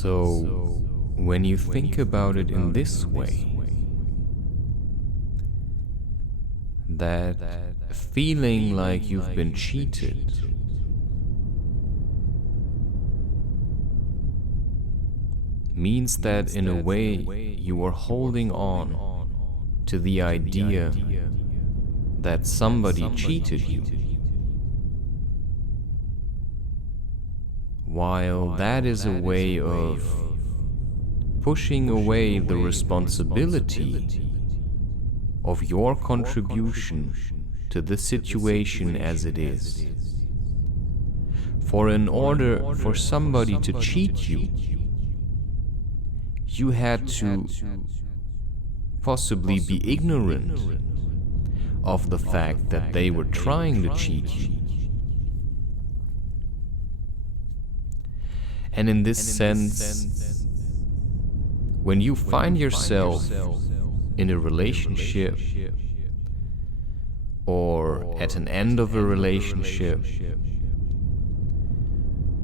So, when you think about it in this way, that feeling like you've been cheated means that in a way you are holding on to the idea that somebody cheated you, while that is a way of pushing away the responsibility of your contribution to the situation as it is. For in order for somebody to cheat you, you had to possibly be ignorant of the fact that they were trying to cheat you. And in this sense, when you find yourself in a relationship or at an end of a relationship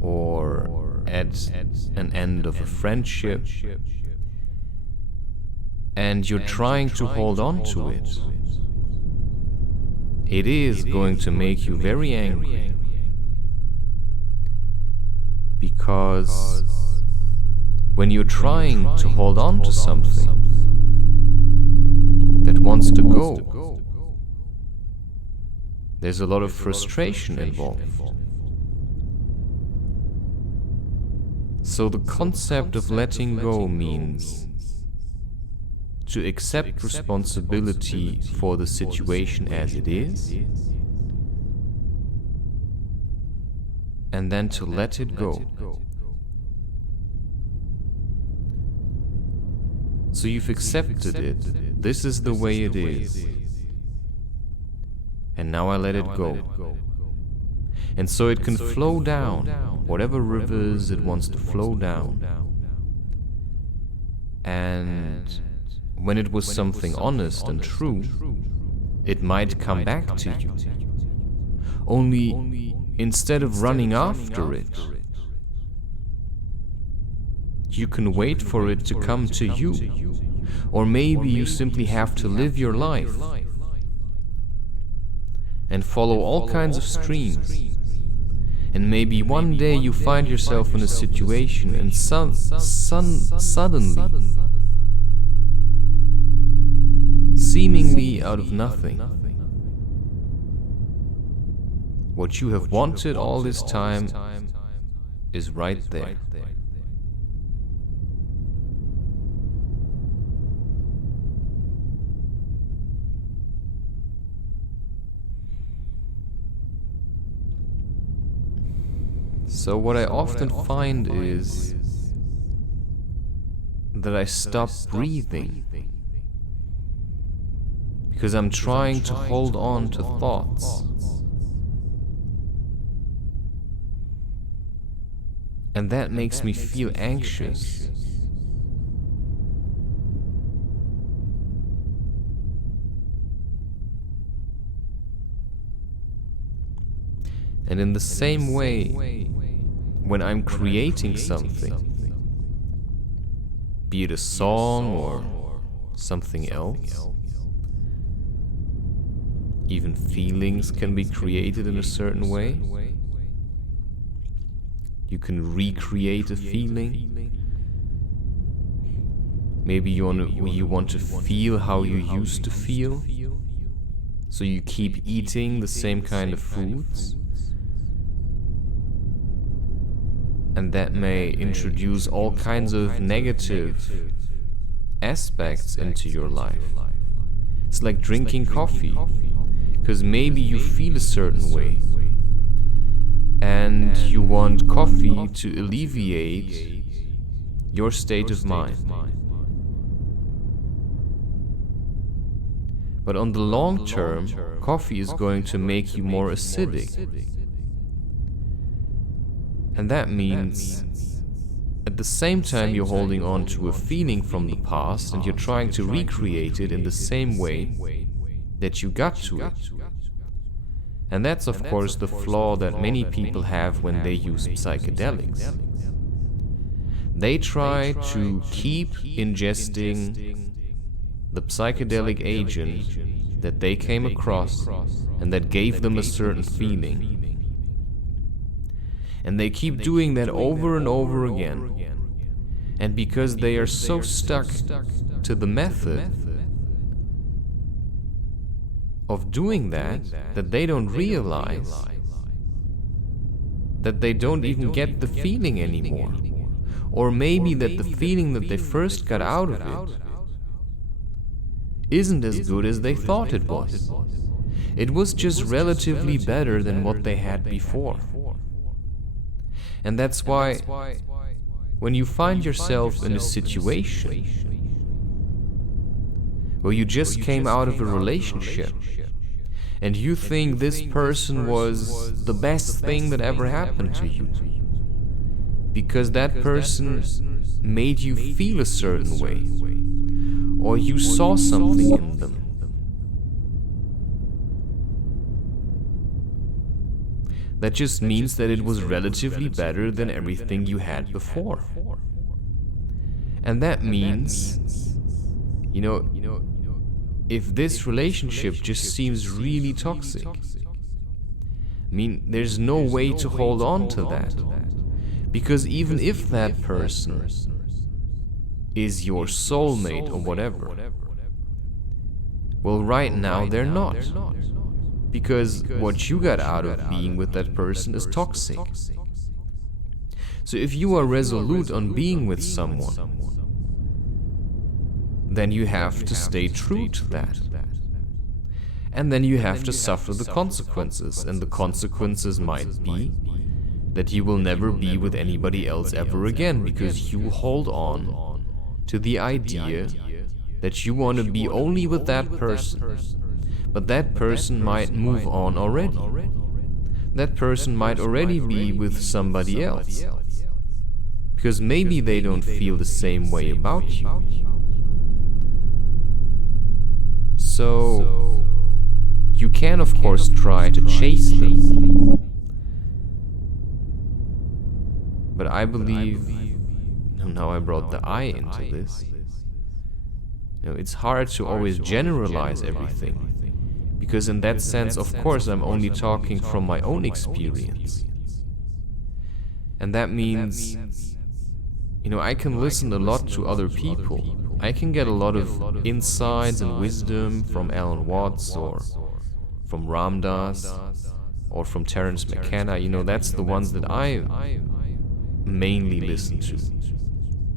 or at an end of a friendship, and you're trying to hold on to it, it is going to make you very angry, because when you're trying to hold on to something that wants to go, there's a lot of frustration involved. So the concept of letting go means to accept responsibility for the situation as it is, and then to let it go. So you've accepted it. This is the way it is. And now I let it go. And so it can flow down, whatever rivers it wants to flow down. And when it was something honest and true, it might come back to you. Only instead of running after it, you can wait for it to come to you. Or maybe you simply have to live your life and follow all kinds of streams. And maybe one day you find yourself in a situation and suddenly, seemingly out of nothing, what you have wanted all this time is right there. So what I often find is that I stop breathing because I'm trying to hold on to thoughts. And that makes me feel anxious. And in the same way, when I'm creating something, be it a song or something else, even feelings can be created in a certain way. You can recreate a feeling. Maybe you want to feel how you used to feel, so you keep eating the same kind of foods. And that may introduce all kinds of negative aspects into your life. It's like drinking coffee, because maybe you feel a certain way, and you want coffee to alleviate your state of mind. But on the long term, coffee is going to make you more acidic. And that means at the same time you're holding on to a feeling from the past and you're trying to recreate it in the same way that you got to it. And that's of course the flaw that many people have when they use psychedelics. They try to keep ingesting the psychedelic agent that they came across and that gave them a certain feeling. And they keep doing that over and over again. And because they are so stuck to the method of doing that they don't realize that they don't even get the feeling anymore. Or maybe that the feeling that they first got out of it isn't as good as they thought it was. It was just relatively better than what they had before. And that's why when you find yourself in a situation where you just came out of a relationship and you think this person was the best thing that ever happened to you because that person made you feel a certain way, or you saw something in them, that just means that it was relatively better than everything you had before. And that means, if this relationship just seems really toxic, there's no way to hold on to that. Because even if that person is your soulmate or whatever, well, right now they're not. Because what you got out of being with that person is toxic. So if you are resolute on being with someone, then you have to stay true to that. And then you have to suffer the consequences. And the consequences might be that you will never be with anybody else ever again, because you hold on to the idea that you want to be only with that person. But that person might move on already. That person might already be with somebody else. Because maybe they don't feel the same way about you. So, you can of course try to chase them. But I believe, now I brought the I into this, it's hard to always generalize everything. Because in that sense, of course, I'm only talking from my own experience. And that means, I can listen a lot to other people. I can get a lot of insights and wisdom from Alan Watts or from Ram Dass or from Terence McKenna. That's the ones that I mainly listen to.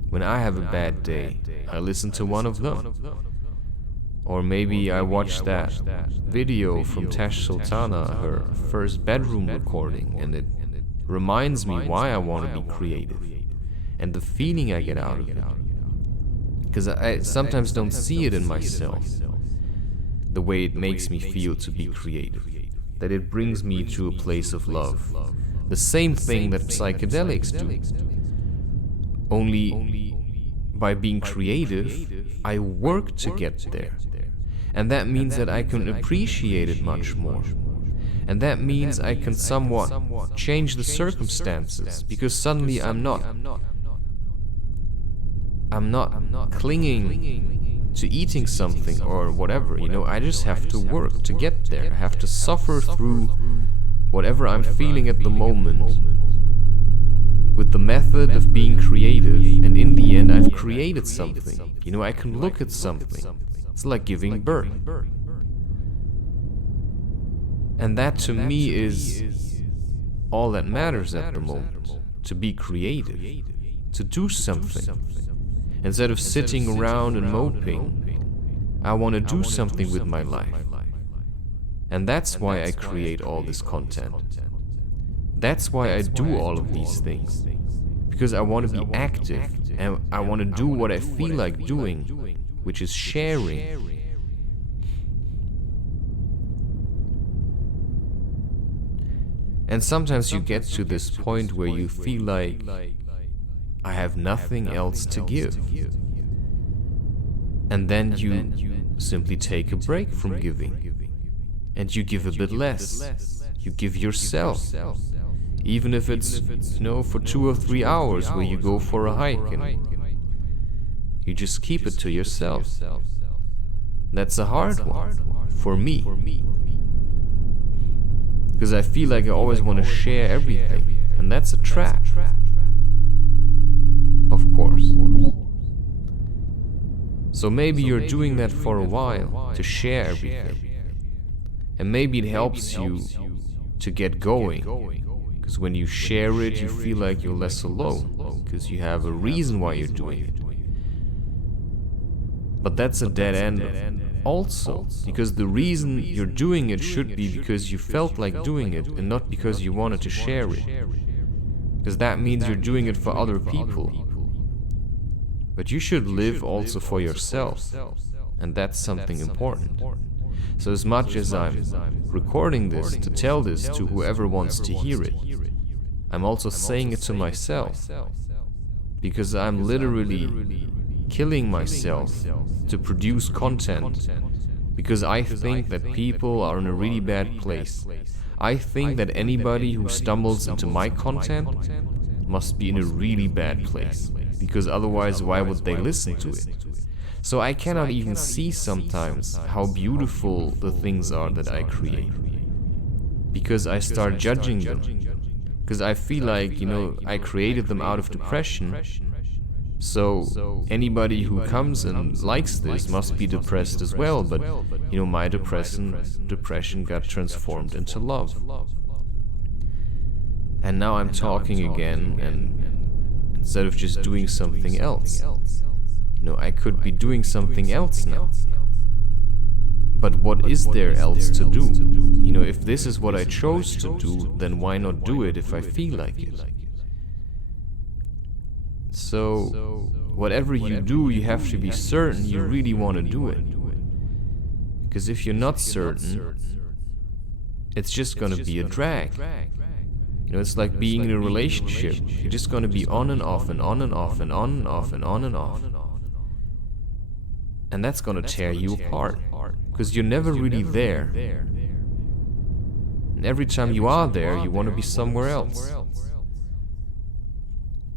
When I have a bad day, I listen to one of them. Or maybe I watch that video from Tash Sultana, her first bedroom recording, and it reminds me why I want to be creative and the feeling I get out of it. Because I sometimes don't see it in myself, the way it makes me feel to be creative, that it brings me to a place of love. The same thing that psychedelics do. Only by being creative, I work to get there. And that means that I can appreciate it much more. And that means I can somewhat change the circumstances, because suddenly I'm not clinging to eating something or whatever, I just have to work to get there. I have to suffer through whatever I'm feeling at the moment with the method of being creative, and in the end I've created something. I can look at something. It's like giving birth. And that to me is all that matters at the moment. To be creative. To do something. Instead of sitting around and moping, I want to do something with my life. And that's why I create all this content. That's why I do all of these things. Because I want to be active, and I want to do what I feel like doing, which is sharing. And sometimes you get to this point where you feel like, I have nothing else to give. And then you simply take a break from giving. And you give a bit less. You give yourself. Even if it's, for 2 or 3 hours where you go for a hike and you just keep it to yourself. That's a hard one for me. Because I feel like I always want to share everything, and that's a trap. Of course. So maybe you're doing that for a while, to share everything. And maybe it helps you to get going. Because when you share it, you feel like you're less alone. Because you have a reason why you're doing it. But that's a dead end also. Because the reason you're doing it should be because you felt like doing it and not because you wanted to share it. Because that means you're doing it for other people. But you should live also for yourself. And that's something important. So as much as I'm recording this to tell this to whoever wants to hear it, I'm also saying it to myself. Because I'm literally killing myself to produce content. Because I think that people are in a really bad place. I think that anybody who stumbles into my content must be in a really bad place. Because otherwise, why would they listen to it? So I cannot even see sometimes how beautiful the things are that I create. Because I start judging them. Because I feel like, I created them out of depression. So anybody who comes and likes this must be depressed as well. But, my depression got transformed into love. And now I'm talking again, and instead of just doing something else, I could be doing something else now. But what is there else to do? If this is what I chose to do, then why not do it if I feel like it? So, whatever you do, you have to be certain you really want to do it. Because if you're not certain, it's just gonna be a drag. It's like being in a relationship. You're just gonna be on and off and on and off and on and off and on and off. And that's gonna tear you apart. Because you're never really there. And every time you are there, you want to be somewhere else.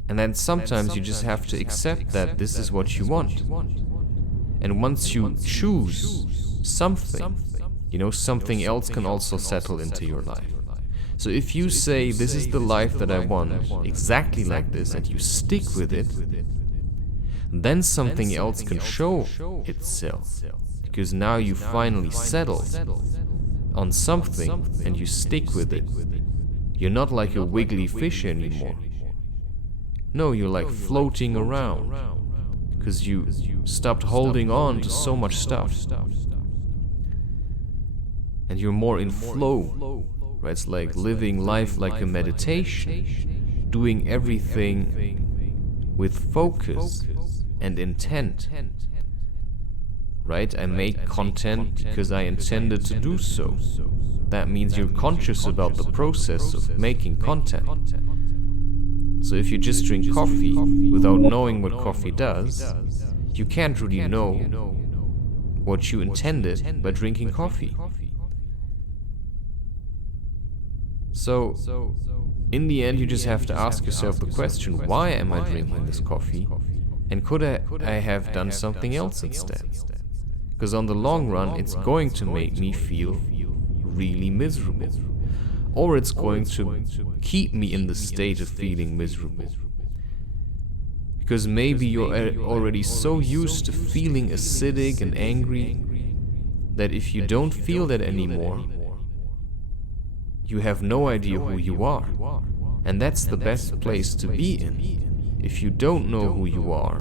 And then sometimes you just have to accept that this is what you want. And once you choose something, something else can also settle into your life. So if you say, this is the life that I want, exactly like this, and you stick with it, then something else can show itself. Because now you finally settled on something and you stick with it. You're not like a wiggly fish anymore. No, you're like floating around. Because you stopped holding on to so much stuff. And you're more in flow. Right? It's like living life like a meditation. Doing everything with focus and intent. Right? I make content because I intended to do so. That means you're conscious about the process of making content. So if you just drink coffee without knowing what coffee does, you can't really know what you intended by drinking coffee. So, in the end, you just have to ask yourself the question, why am I drinking this coffee? And could I have done something else instead? Because on the long run, it's going to make me feel really miserable. Or it's going to keep me in the state of feeling miserable. Because maybe you're already so used to feeling acidic and angry that if you don't feel that anymore, you have no idea who you are. And that's the best place to be in. If you don't know who you are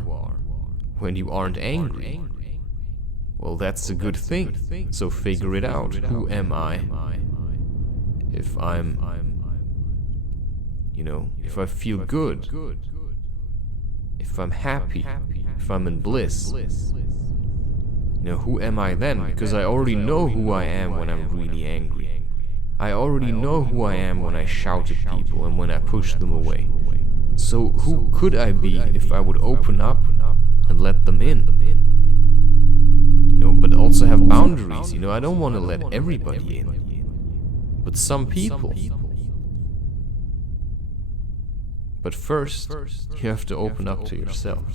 when you aren't angry, well, that's a good thing. So figure it out. Who am I? If I'm, if I feel good, if I'm happy, if I'm in bliss, who am I then? Because I already know who I am when I'm really angry. I already know who I am when I shout at people and when I push them away. So who could I be if I would open up and let them in? But also have boundaries. I don't want to let everybody in. But some people. But first, you have to open up to yourself.